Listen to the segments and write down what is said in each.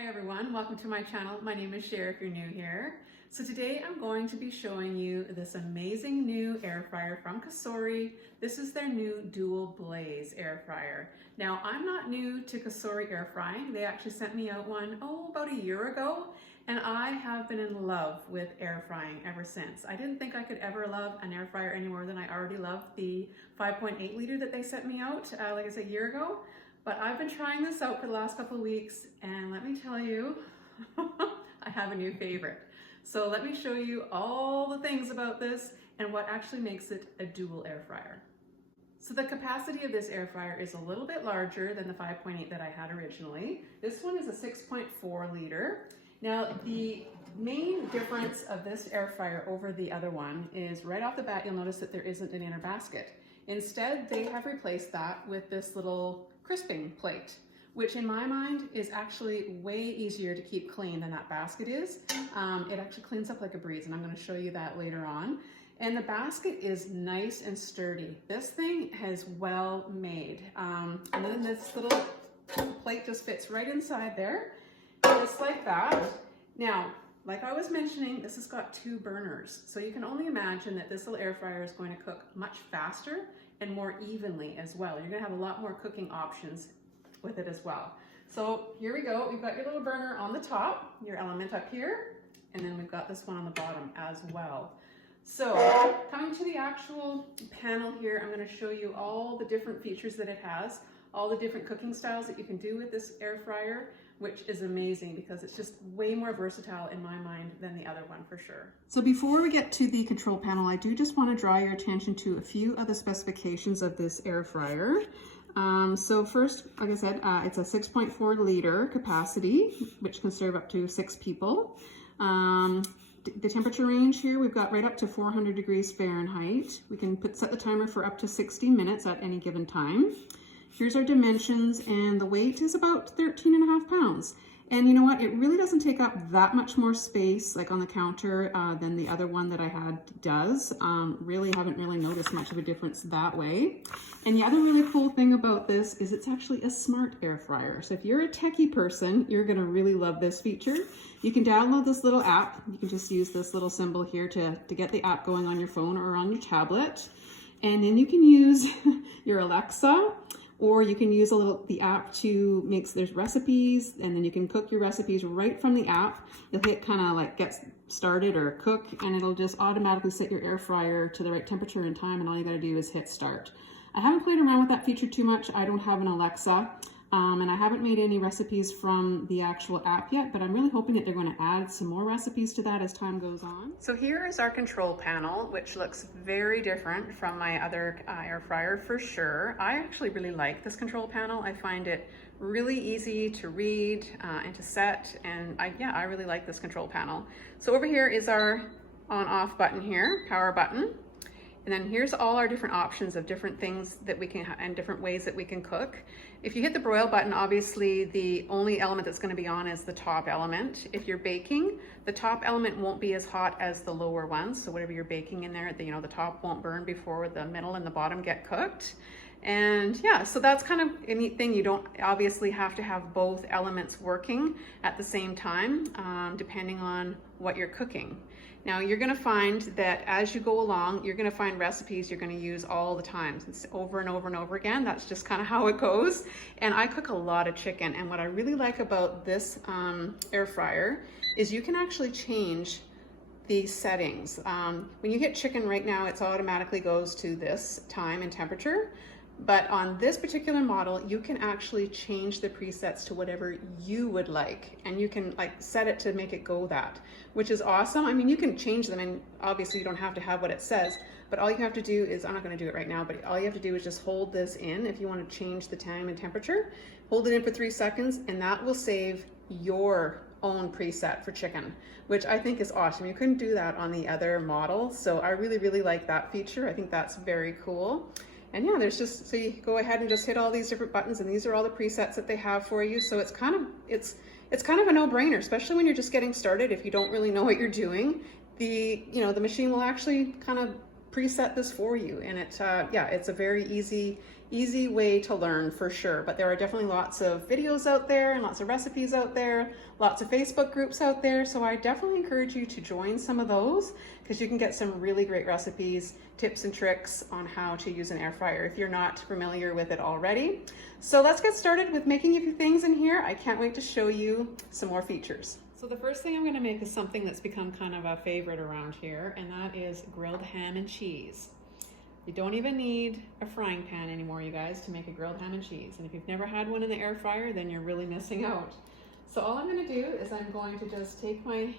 Hi everyone, welcome to my channel. My name is Cher if you're new here. So today I'm going to be showing you this amazing new air fryer from Cosori. This is their new dual blaze air fryer. Now I'm not new to Cosori air frying. They actually sent me out one, about a year ago, and I have been in love with air frying ever since. I didn't think I could ever love an air fryer any more than I already loved the 5.8 liter that they sent me out, like I said, a year ago. But I've been trying this out for the last couple of weeks, and let me tell you, I have a new favorite. So let me show you all the things about this and what actually makes it a dual air fryer. So the capacity of this air fryer is a little bit larger than the 5.8 that I had originally. This one is a 6.4 liter. Now the main difference of this air fryer over the other one is right off the bat, you'll notice that there isn't an inner basket. Instead, they have replaced that with this little crisping plate, which in my mind is actually way easier to keep clean than that basket is. It actually cleans up like a breeze, and I'm going to show you that later on. And the basket is nice and sturdy. This thing is well made. And then this little plate just fits right inside there, just like that. Now, like I was mentioning, this has got 2 burners. So you can only imagine that this little air fryer is going to cook much faster and more evenly as well. You're gonna have a lot more cooking options with it as well. So here we go. We've got your little burner on the top, your element up here, and then we've got this one on the bottom as well. So coming to the actual panel here, I'm gonna show you all the different features that it has, all the different cooking styles that you can do with this air fryer, which is amazing because it's just way more versatile in my mind than the other one for sure. So before we get to the control panel, I do just want to draw your attention to a few of the specifications of this air fryer. So first, like I said, it's a 6.4 liter capacity, which can serve up to 6 people. The temperature range here, we've got right up to 400 degrees Fahrenheit. We can set the timer for up to 60 minutes at any given time. Here's our dimensions, and the weight is about 13.5 pounds. And you know what? It really doesn't take up that much more space, like on the counter, than the other one that I had does. Really haven't really noticed much of a difference that way. And the other really cool thing about this is it's actually a smart air fryer. So if you're a techie person, you're gonna really love this feature. You can download this little app. You can just use this little symbol here to get the app going on your phone or on your tablet. And then you can use your Alexa, or you can use the app to there's recipes, and then you can cook your recipes right from the app. You'll hit kind of like get started or cook, and it'll just automatically set your air fryer to the right temperature and time, and all you gotta do is hit start. I haven't played around with that feature too much. I don't have an Alexa, and I haven't made any recipes from the actual app yet, but I'm really hoping that they're going to add some more recipes to that as time goes on. So here is our control panel, which looks very different from my other air fryer for sure. I actually really like this control panel. I find it really easy to read and to set, and I really like this control panel. So over here is our on-off button here, power button. And then here's all our different options of different things that we can, and different ways that we can cook. If you hit the broil button, obviously the only element that's going to be on is the top element. If you're baking, the top element won't be as hot as the lower ones. So whatever you're baking in there, the top won't burn before the middle and the bottom get cooked. And yeah, so that's kind of a neat thing. You don't obviously have to have both elements working at the same time, depending on what you're cooking. Now you're gonna find that as you go along, you're gonna find recipes you're gonna use all the time. It's over and over and over again. That's just kind of how it goes. And I cook a lot of chicken. And what I really like about this air fryer is you can actually change the settings. When you hit chicken right now, it automatically goes to this time and temperature. But on this particular model, you can actually change the presets to whatever you would like. And you can set it to make it go that, which is awesome. I mean, you can change them, and obviously you don't have to have what it says, but all you have to do is, I'm not gonna do it right now, but all you have to do is just hold this in if you wanna change the time and temperature. Hold it in for 3 seconds, and that will save your own preset for chicken, which I think is awesome. You couldn't do that on the other model. So I really, really like that feature. I think that's very cool. And yeah, so you go ahead and just hit all these different buttons, and these are all the presets that they have for you. So it's kind of a no-brainer, especially when you're just getting started. If you don't really know what you're doing, the machine will actually kind of preset this for you. And it's a very easy easy way to learn for sure. But there are definitely lots of videos out there and lots of recipes out there, lots of Facebook groups out there. So I definitely encourage you to join some of those because you can get some really great recipes, tips and tricks on how to use an air fryer if you're not familiar with it already. So let's get started with making a few things in here. I can't wait to show you some more features. So the first thing I'm going to make is something that's become kind of a favorite around here, and that is grilled ham and cheese. You don't even need a frying pan anymore, you guys, to make a grilled ham and cheese. And if you've never had one in the air fryer, then you're really missing out. So all I'm going to do is I'm going to just take my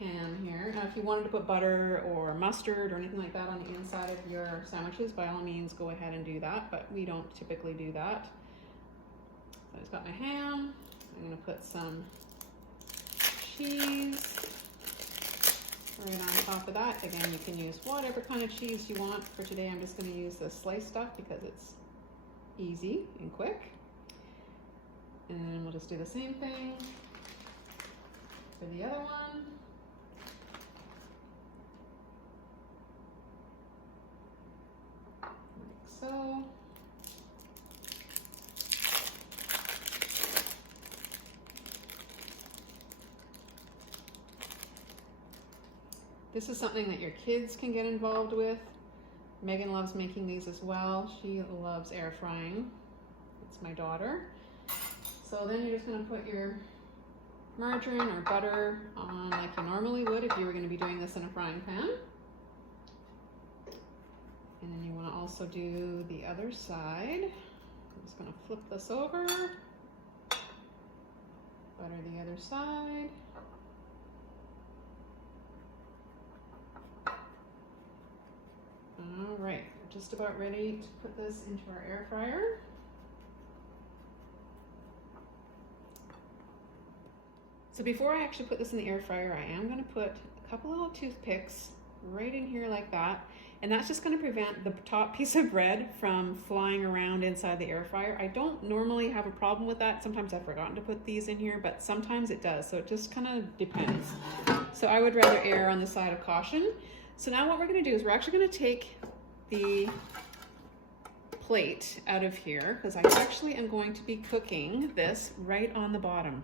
ham here. Now, if you wanted to put butter or mustard or anything like that on the inside of your sandwiches, by all means, go ahead and do that, but we don't typically do that. So I just got my ham. I'm going to put some cheese right on top of that. Again, you can use whatever kind of cheese you want. For today, I'm just going to use the sliced stuff because it's easy and quick. And then we'll just do the same thing for the other one. Like so. This is something that your kids can get involved with. Megan loves making these as well. She loves air frying. It's my daughter. So then you're just going to put your margarine or butter on like you normally would if you were going to be doing this in a frying pan. And then you want to also do the other side. I'm just going to flip this over. Butter the other side. All right, we're just about ready to put this into our air fryer. So before I actually put this in the air fryer, I am going to put a couple little toothpicks right in here like that. And that's just going to prevent the top piece of bread from flying around inside the air fryer. I don't normally have a problem with that. Sometimes I've forgotten to put these in here, but sometimes it does. So it just kind of depends. So I would rather err on the side of caution. So now what we're going to do is we're actually going to take the plate out of here because I actually am going to be cooking this right on the bottom.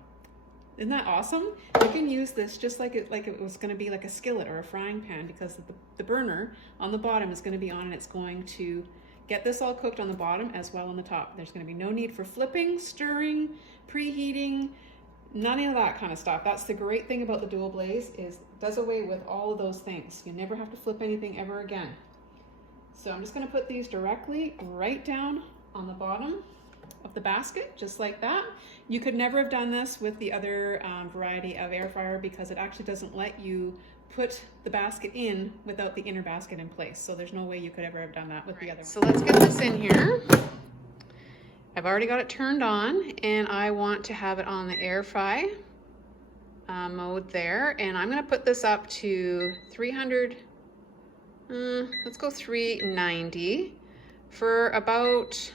Isn't that awesome? You can use this just like it was going to be like a skillet or a frying pan because the burner on the bottom is going to be on and it's going to get this all cooked on the bottom as well on the top. There's going to be no need for flipping, stirring, preheating, none of that kind of stuff. That's the great thing about the dual blaze is it does away with all of those things. You never have to flip anything ever again. So I'm just going to put these directly right down on the bottom of the basket, just like that. You could never have done this with the other variety of air fryer because it actually doesn't let you put the basket in without the inner basket in place. So there's no way you could ever have done that with the other one. So let's get this in here. I've already got it turned on and I want to have it on the air fry mode there. And I'm going to put this up to 300, let's go 390 for about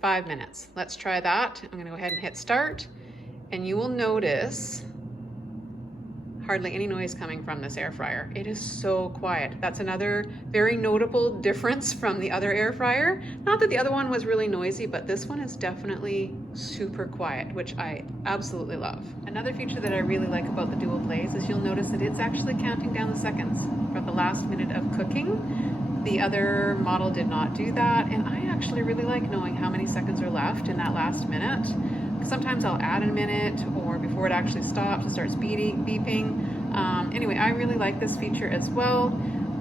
5 minutes. Let's try that. I'm going to go ahead and hit start and you will notice hardly any noise coming from this air fryer. It is so quiet. That's another very notable difference from the other air fryer. Not that the other one was really noisy, but this one is definitely super quiet, which I absolutely love. Another feature that I really like about the dual blaze is you'll notice that it's actually counting down the seconds for the last minute of cooking. The other model did not do that, and I actually really like knowing how many seconds are left in that last minute. Sometimes I'll add a minute or before it actually stops, it starts beeping. Anyway, I really like this feature as well.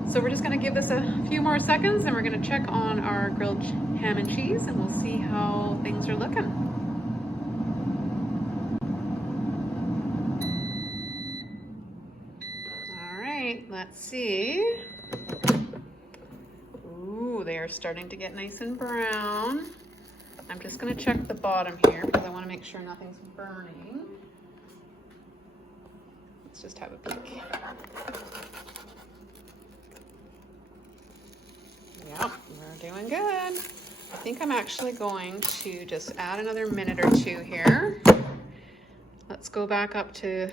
So we're just gonna give this a few more seconds and we're gonna check on our grilled ham and cheese and we'll see how things are looking. All right, let's see. Ooh, they are starting to get nice and brown. I'm just going to check the bottom here because I want to make sure nothing's burning. Let's just have a peek. Yep, we're doing good. I think I'm actually going to just add another minute or two here. Let's go back up to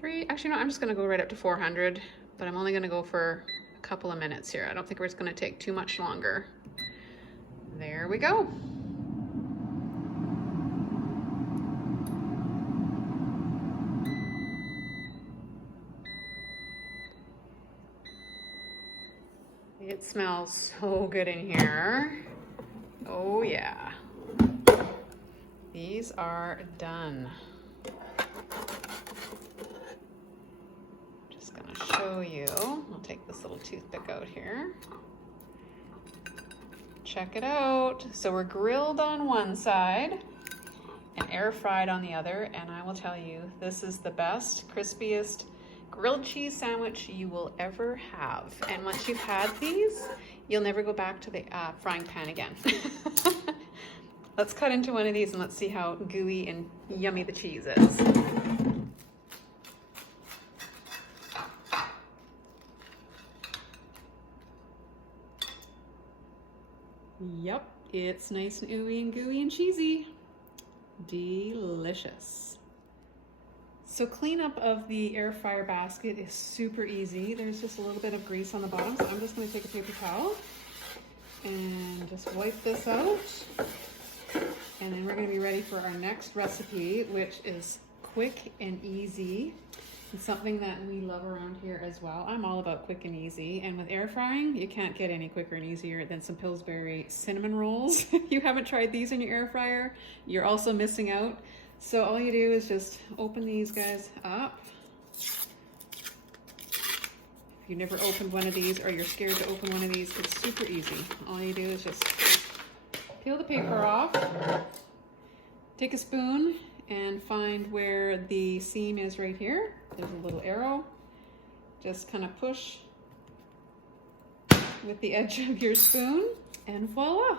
3. Actually, no, I'm just going to go right up to 400, but I'm only going to go for couple of minutes here. I don't think it's going to take too much longer. There we go. It smells so good in here. Oh yeah. These are done. Just gonna show you. I'll take this little toothpick out here. Check it out. So we're grilled on one side and air fried on the other, and I will tell you, this is the best, crispiest grilled cheese sandwich you will ever have. And once you've had these, you'll never go back to the frying pan again. Let's cut into one of these and let's see how gooey and yummy the cheese is. Yep, it's nice and ooey and gooey and cheesy. Delicious. So cleanup of the air fryer basket is super easy. There's just a little bit of grease on the bottom, so I'm just going to take a paper towel and just wipe this out. And then we're going to be ready for our next recipe, which is quick and easy. It's something that we love around here as well. I'm all about quick and easy, and with air frying, you can't get any quicker and easier than some Pillsbury cinnamon rolls. If you haven't tried these in your air fryer, you're also missing out. So all you do is just open these guys up. If you've never opened one of these or you're scared to open one of these, it's super easy. All you do is just peel the paper off, take a spoon and find where the seam is right here. There's a little arrow. Just kind of push with the edge of your spoon and voila.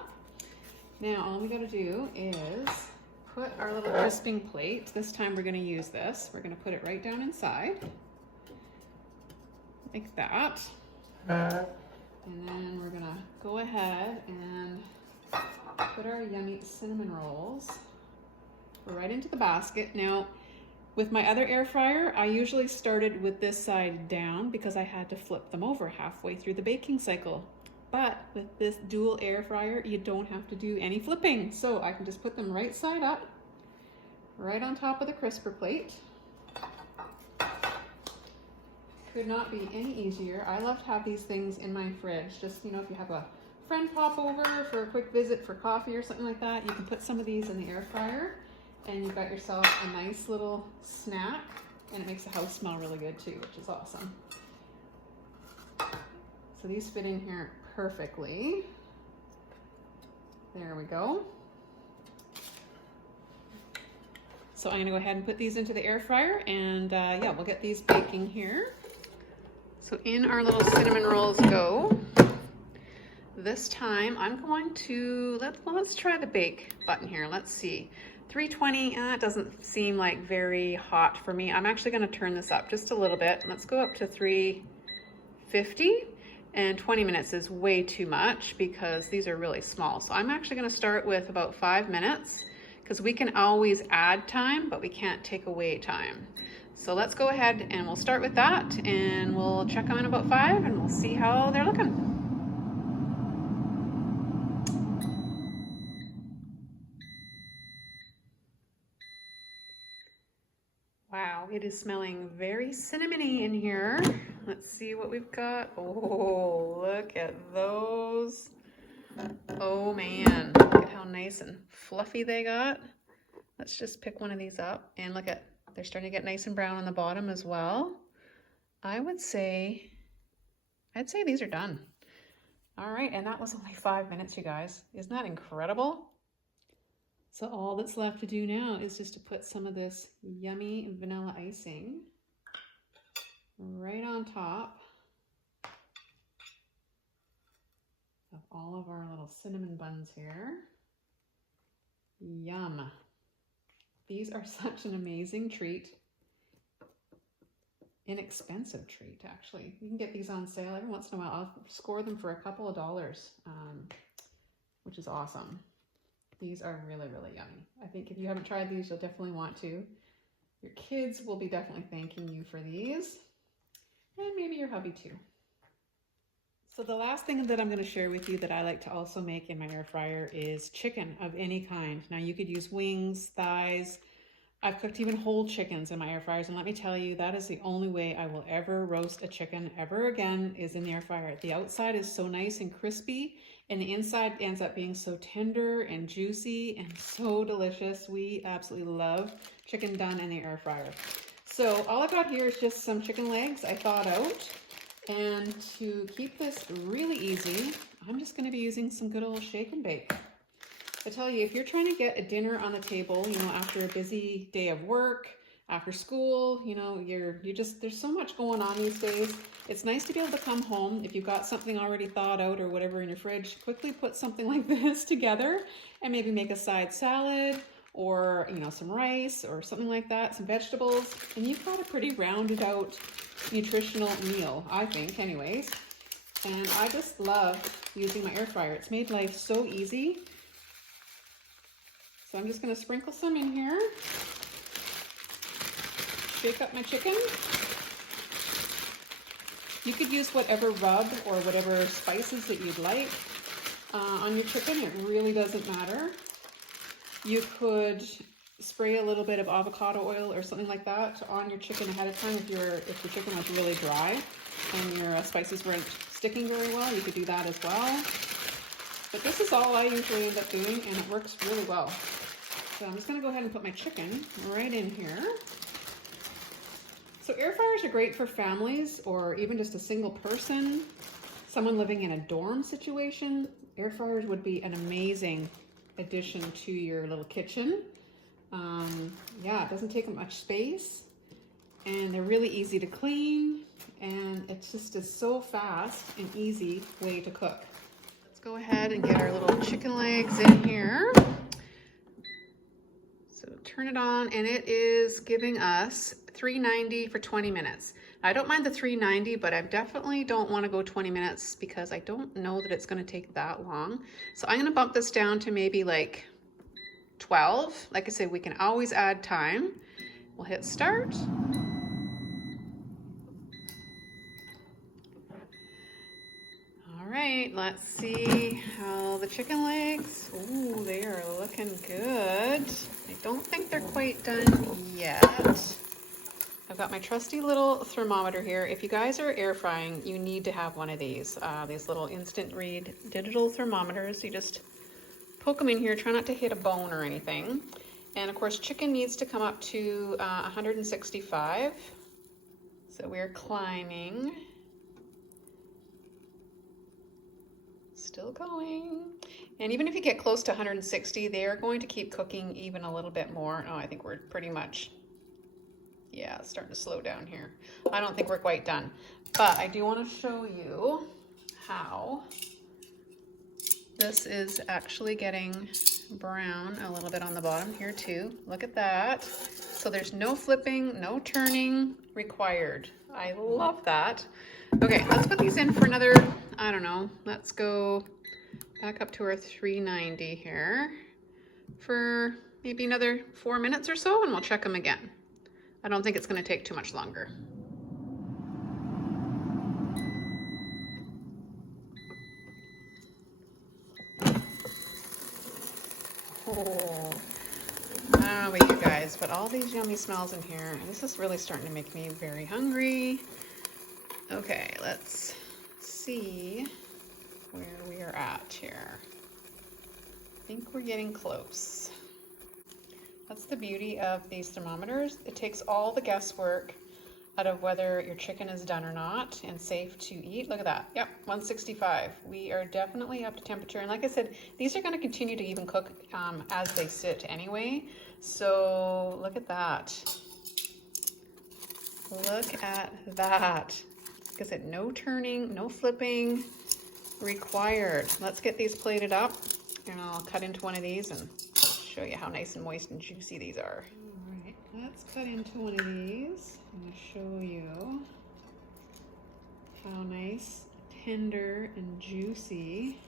Now all we gotta do is put our little crisping plate. This time we're going to use this. We're going to put it right down inside, like that. And then we're going to go ahead and put our yummy cinnamon rolls right into the basket. Now, with my other air fryer, I usually started with this side down because I had to flip them over halfway through the baking cycle. But with this dual air fryer, you don't have to do any flipping. So I can just put them right side up, right on top of the crisper plate. Could not be any easier. I love to have these things in my fridge. Just, you know, if you have a friend pop over for a quick visit for coffee or something like that, you can put some of these in the air fryer and you've got yourself a nice little snack, and it makes the house smell really good too, which is awesome. So these fit in here perfectly. There we go. So I'm gonna go ahead and put these into the air fryer, and yeah, we'll get these baking here. So in our little cinnamon rolls go. This time I'm going to, let's try the bake button here. Let's see. 320, it doesn't seem like very hot for me. I'm actually gonna turn this up just a little bit. Let's go up to 350. And 20 minutes is way too much because these are really small. So I'm actually gonna start with about 5 minutes because we can always add time, but we can't take away time. So let's go ahead and we'll start with that, and we'll check them in about 5 and we'll see how they're looking. Wow, it is smelling very cinnamony in here. Let's see what we've got. Oh, look at those. Oh man, look at how nice and fluffy they got. Let's just pick one of these up and look at, they're starting to get nice and brown on the bottom as well. I'd say these are done. All right, and that was only 5 minutes, you guys. Isn't that incredible? So all that's left to do now is just to put some of this yummy vanilla icing right on top of all of our little cinnamon buns here. Yum. These are such an amazing treat. Inexpensive treat, actually. You can get these on sale every once in a while. I'll score them for a couple of dollars, which is awesome. These are really, really yummy. I think if you haven't tried these, you'll definitely want to. Your kids will be definitely thanking you for these, and maybe your hubby too. So the last thing that I'm going to share with you that I like to also make in my air fryer is chicken of any kind. Now you could use wings, thighs. I've cooked even whole chickens in my air fryers, and let me tell you, that is the only way I will ever roast a chicken ever again is in the air fryer. The outside is so nice and crispy, and the inside ends up being so tender and juicy and so delicious. We absolutely love chicken done in the air fryer. So all I've got here is just some chicken legs I thawed out. And to keep this really easy, I'm just going to be using some good old shake and bake. I tell you, if you're trying to get a dinner on the table, you know, after a busy day of work, after school, you know, there's so much going on these days. It's nice to be able to come home. If you've got something already thawed out or whatever in your fridge, quickly put something like this together and maybe make a side salad or, you know, some rice or something like that, some vegetables, and you've got a pretty rounded out nutritional meal, I think, anyways. And I just love using my air fryer. It's made life so easy. So I'm just going to sprinkle some in here. Shake up my chicken. You could use whatever rub or whatever spices that you'd like on your chicken. It really doesn't matter. You could spray a little bit of avocado oil or something like that on your chicken ahead of time if your chicken was really dry and your spices weren't sticking very well. You could do that as well. But this is all I usually end up doing, and it works really well. So I'm just going to go ahead and put my chicken right in here. So air fryers are great for families or even just a single person, someone living in a dorm situation. Air fryers would be an amazing addition to your little kitchen. Yeah, it doesn't take up much space, and they're really easy to clean, and it's just a so fast and easy way to cook. Let's go ahead and get our little chicken legs in here. So turn it on, and it is giving us 390 for 20 minutes. I don't mind the 390, but I definitely don't want to go 20 minutes because I don't know that it's going to take that long. So I'm going to bump this down to maybe like 12. Like I said, we can always add time. We'll hit start. All right, let's see how the chicken legs, ooh, they are looking good. I don't think they're quite done yet. I've got my trusty little thermometer here. If you guys are air frying, you need to have one of these little instant read digital thermometers. You just poke them in here, try not to hit a bone or anything. And of course, chicken needs to come up to 165. So we're climbing. Still going. And even if you get close to 160, they are going to keep cooking even a little bit more. Oh, I think we're pretty much, yeah, it's starting to slow down here. I don't think we're quite done, but I do want to show you how this is actually getting brown a little bit on the bottom here too. Look at that. So there's no flipping, no turning required. I love that. Okay, let's put these in for another, I don't know, let's go back up to our 390 here for maybe another 4 minutes or so, and we'll check them again. I don't think it's going to take too much longer. Oh, I don't know about you guys, but all these yummy smells in here, and this is really starting to make me very hungry. Okay, let's see where we are at here. I think we're getting close. That's the beauty of these thermometers. It takes all the guesswork out of whether your chicken is done or not and safe to eat. Look at that. Yep, 165. We are definitely up to temperature. And like I said, these are going to continue to even cook as they sit anyway. So look at that. Look at that. Like I said, no turning, no flipping required. Let's get these plated up, and I'll cut into one of these and show you how nice and moist and juicy these are. All right, let's cut into one of these and show you how nice, tender, and juicy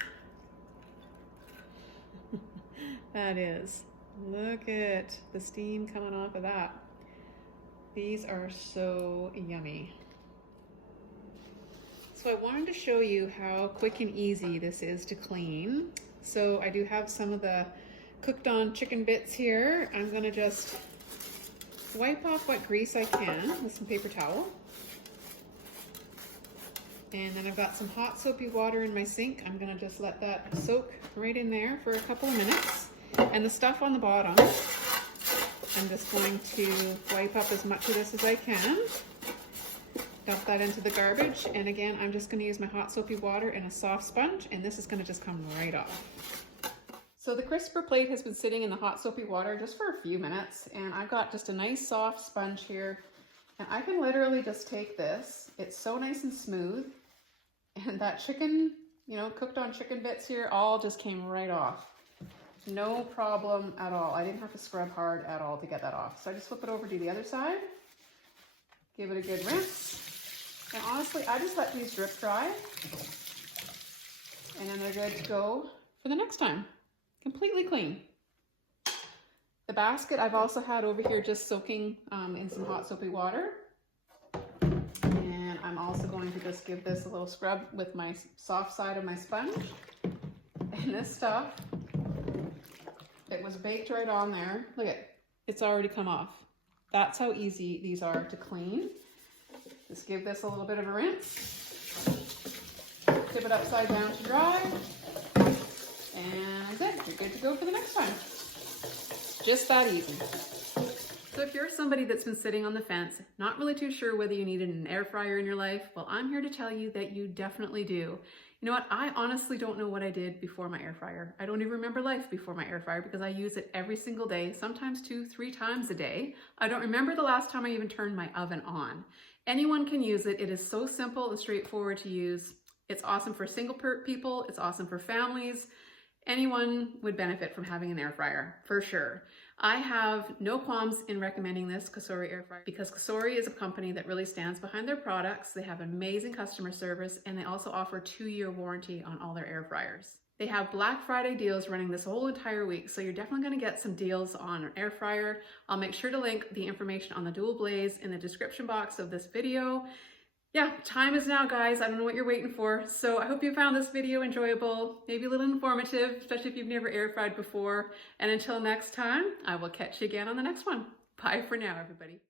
that is. Look at the steam coming off of that. These are so yummy. So I wanted to show you how quick and easy this is to clean. So I do have some of the cooked on chicken bits here. I'm gonna just wipe off what grease I can with some paper towel. And then I've got some hot soapy water in my sink. I'm gonna just let that soak right in there for a couple of minutes. And the stuff on the bottom, I'm just going to wipe up as much of this as I can. Dump that into the garbage. And again, I'm just gonna use my hot soapy water and a soft sponge, and this is gonna just come right off. So the crisper plate has been sitting in the hot soapy water just for a few minutes, and I've got just a nice soft sponge here. And I can literally just take this. It's so nice and smooth. And that chicken, cooked on chicken bits here, all just came right off. No problem at all. I didn't have to scrub hard at all to get that off. So I just flip it over to the other side. Give it a good rinse. And honestly, I just let these drip dry. And then they're good to go for the next time. Completely clean. The basket I've also had over here just soaking in some hot soapy water. And I'm also going to just give this a little scrub with my soft side of my sponge. And this stuff, it was baked right on there. Look at, it's already come off. That's how easy these are to clean. Just give this a little bit of a rinse. Tip it upside down to dry. And that's it, you're good to go for the next time. Just that easy. So if you're somebody that's been sitting on the fence, not really too sure whether you needed an air fryer in your life, well, I'm here to tell you that you definitely do. You know what? I honestly don't know what I did before my air fryer. I don't even remember life before my air fryer because I use it every single day, sometimes 2-3 times a day. I don't remember the last time I even turned my oven on. Anyone can use it. It is so simple and straightforward to use. It's awesome for single people. It's awesome for families. Anyone would benefit from having an air fryer, for sure. I have no qualms in recommending this Cosori air fryer because Cosori is a company that really stands behind their products. They have amazing customer service, and they also offer a 2-year warranty on all their air fryers. They have Black Friday deals running this whole entire week, so you're definitely gonna get some deals on an air fryer. I'll make sure to link the information on the dual blaze in the description box of this video. Yeah, time is now, guys. I don't know what you're waiting for. So I hope you found this video enjoyable, maybe a little informative, especially if you've never air fried before. And until next time, I will catch you again on the next one. Bye for now, everybody.